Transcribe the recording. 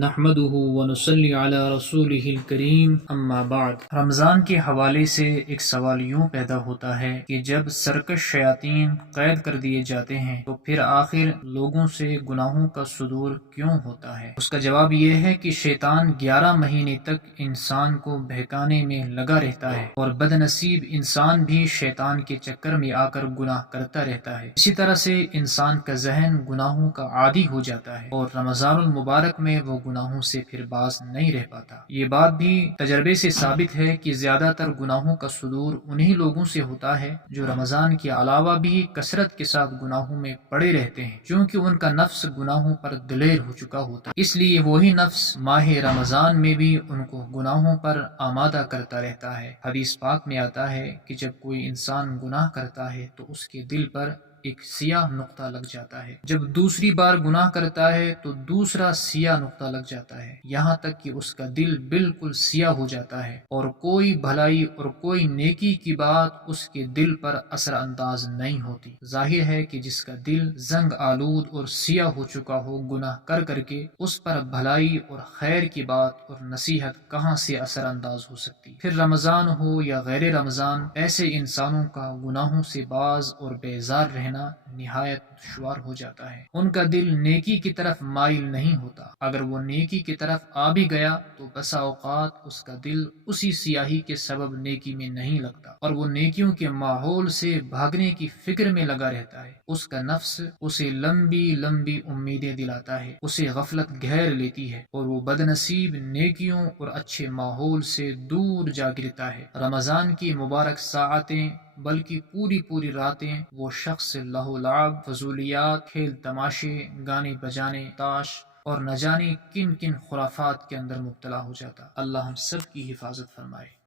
نحمده ونصلی علی رسوله الکریم اما بعد۔ رمضان کے حوالے سے ایک سوال یوں پیدا ہوتا ہے کہ جب سرکش شیاطین قید کر دیے جاتے ہیں تو پھر آخر لوگوں سے گناہوں کا صدور کیوں ہوتا ہے؟ اس کا جواب یہ ہے کہ شیطان 11 مہینے تک انسان کو بہکانے میں لگا رہتا ہے، اور بد نصیب انسان بھی شیطان کے چکر میں آ کر گناہ کرتا رہتا ہے۔ اسی طرح سے انسان کا ذہن گناہوں کا عادی ہو جاتا ہے، اور رمضان المبارک میں وہ گناہوں سے پھر باز نہیں رہ پاتا۔ یہ بات بھی تجربے سے ثابت ہے کہ زیادہ تر گناہوں کا صدور انہی لوگوں سے ہوتا ہے جو رمضان کے علاوہ بھی کثرت کے ساتھ گناہوں میں پڑے رہتے ہیں، کیونکہ ان کا نفس گناہوں پر دلیر ہو چکا ہوتا ہے۔ اس لیے وہی نفس ماہ رمضان میں بھی ان کو گناہوں پر آمادہ کرتا رہتا ہے۔ حدیث پاک میں آتا ہے کہ جب کوئی انسان گناہ کرتا ہے تو اس کے دل پر ایک سیاہ نقطہ لگ جاتا ہے، جب دوسری بار گناہ کرتا ہے تو دوسرا سیاہ نقطہ لگ جاتا ہے، یہاں تک کہ اس کا دل بالکل سیاہ ہو جاتا ہے، اور کوئی بھلائی اور کوئی نیکی کی بات اس کے دل پر اثر انداز نہیں ہوتی۔ ظاہر ہے کہ جس کا دل زنگ آلود اور سیاہ ہو چکا ہو گناہ کر کر کے، اس پر بھلائی اور خیر کی بات اور نصیحت کہاں سے اثر انداز ہو سکتی؟ پھر رمضان ہو یا غیر رمضان، ایسے انسانوں کا گناہوں سے باز اور بیزار رہنا نہایت دشوار ہو جاتا ہے۔ ان کا دل نیکی کی طرف مائل نہیں ہوتا۔ اگر وہ نیکی کی طرف آ بھی گیا تو بسا اوقات اس کا دل اسی سیاہی کے سبب نیکی میں نہیں لگتا، اور وہ نیکیوں کے ماحول سے بھاگنے کی فکر میں لگا رہتا ہے۔ اس کا نفس اسے لمبی لمبی امیدیں دلاتا ہے، اسے غفلت گھیر لیتی ہے، اور وہ بد نصیب نیکیوں اور اچھے ماحول سے دور جا گرتا ہے۔ رمضان کی مبارک ساعتیں بلکہ پوری راتیں وہ شخص لہو لعب، فضولیات، کھیل تماشے، گانے بجانے، تاش اور نہ جانے کن کن خرافات کے اندر مبتلا ہو جاتا۔ اللہ ہم سب کی حفاظت فرمائے۔